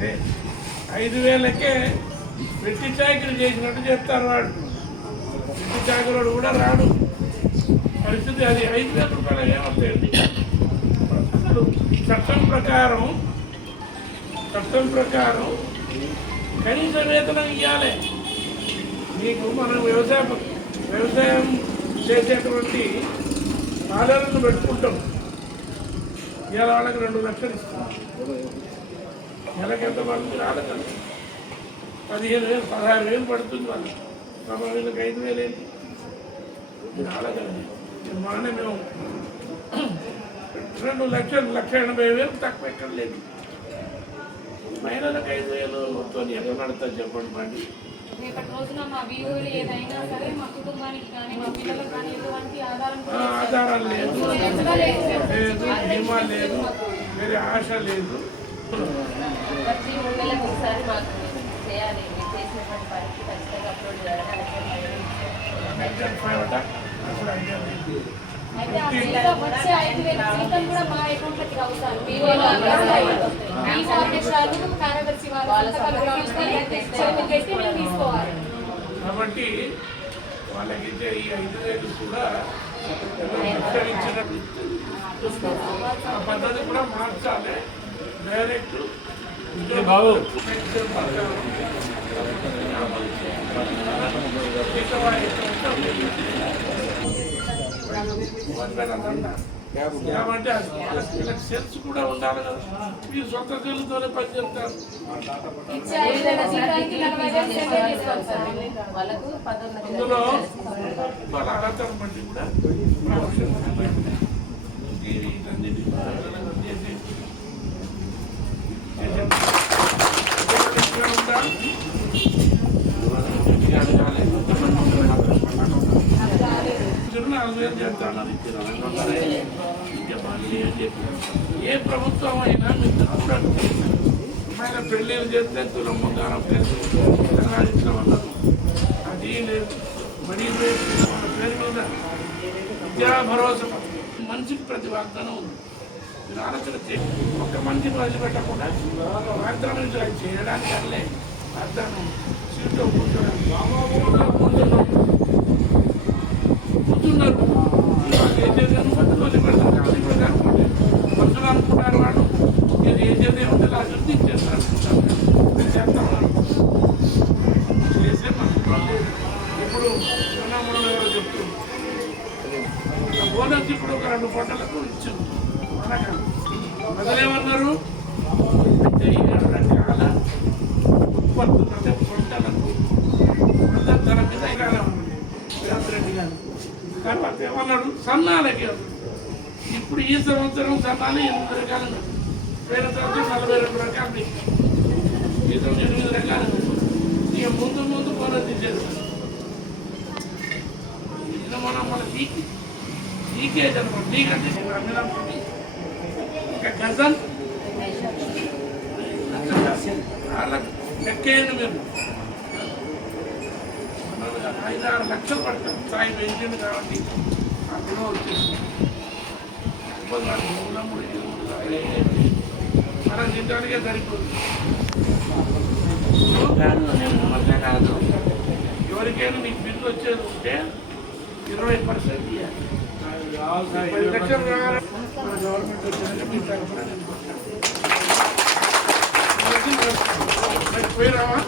5,000కే వెట్టి చాకరీ చేసినట్టు చెప్తారు. వాడు వెట్టి చాకరీ కూడా రాడు. పరిస్థితి అది. 5,000 రూపాయలు ఏమవుతాయండి? అసలు చట్టం ప్రకారం కనీస వేతనం ఇవ్వాలి. మీకు మనం వ్యవసాయం చేసేటువంటి ఆధారాలను పెట్టుకుంటాం. ఇవాళ వాళ్ళకి 2 లక్షలు ఇస్తున్నాం. నెలకి ఎంత వాళ్ళకి రాలేదు. 15,000 16,000 పడుతుంది వాళ్ళు. పాపం వీళ్ళకి 5,000 ఏంటి రాలేదండి. మానే మేము 2 లక్షలు 1,80,000 తక్కువ ఎక్కడ లేదు. మహిళలకు 5,000తో ఎలా నడుతుంది చెప్పండి పండి. రేపటి రోజున మా వీధులు ఏదైనా సరే మా కుటుంబానికి కానీ మా పిల్లలకు కానీ ఎటువంటి ఆధారాలు లేదు, బీమా లేదు, వేరే ఆశ లేదు. ప్రతి 3 నెలలకు ఒకసారి మాకు చేయాలి. చేసినటువంటి పనికి ఖచ్చితంగా అప్లోడ్ చేయాలి. వచ్చే 5,000 జీతం కూడా మా అకౌంట్లోకి రావుతారు. కార్యదర్శి తీసుకోవాలి. కాబట్టి వాళ్ళకి ఈ 5,000 కూడా ఆ పద్ధతి కూడా మార్చాలి. డైరెక్ట్ ఏమంటే వీళ్ళకి సెన్స్ కూడా ఉండాలి కదా. మీరు సొంత తెలుగుతోనే పని చెప్తారు. అందులో వాళ్ళ అర్హతను బట్టి కూడా ఏ ప్రభుత్వం అయినా మీరు ఆయన పెళ్ళిళ్ళు చేస్తే తులం దానం తెలంగాణించమన్నారు. అది లేదు. మనీ మన పేరు మీద విద్యా భరోసా మనిషికి ప్రతి వాగ్దానం ఉంది. మీరు ఆలోచన చేసి ఒక్క మంచి ప్రజలు పెట్టకుండా వాగ్దానం చేయడానికి అల్లే వాగ్దానం సీట్లో కూర్చున్నారు. మనుషులు అనుకుంటారు వాడు మీరు ఏం చేస్తే ఉంటే అభివృద్ధి చేస్తారు చేసే మనుషులు. ఇప్పుడు సున్నామూడలో ఎవరో చెప్తుంది బోనస్ ఇప్పుడు ఒక 2 పంటలకు ఇచ్చారు. మొదలేమన్నారు అంటే 7 రకాల ఉత్పత్తులు అంటే పంటలకు ధర మీద రెడ్డి గారు. తర్వాత ఏమన్నాడు సన్నాలకి. ఇప్పుడు ఈ సంవత్సరం సన్నాలు 8 రకాలు, వేరే సంవత్సరం 42 రకాలు, ఈ సంవత్సరం 8 రకాలు. ఇక ముందు బోనస్ ఇచ్చేస్తారు. ఇది మన లీకేజ్ అనమాట. లీక్ అంటే ఒక గజన్ వాళ్ళకి లెక్కేయండి. మీరు 5-6 లక్షలు పడతాం. సాయి పెంచింది కాబట్టి అందులో వచ్చేసి మనం తింటానికే సరిపోతుంది. కాదు ఎవరికైనా నీకు బిల్లు వచ్చేది ఉంటే 20% ఇవ్వాలి. 10 లక్షలు కావాలి. మన గవర్నమెంట్ వచ్చిందంటే మీ తరఫున పోయిరావా.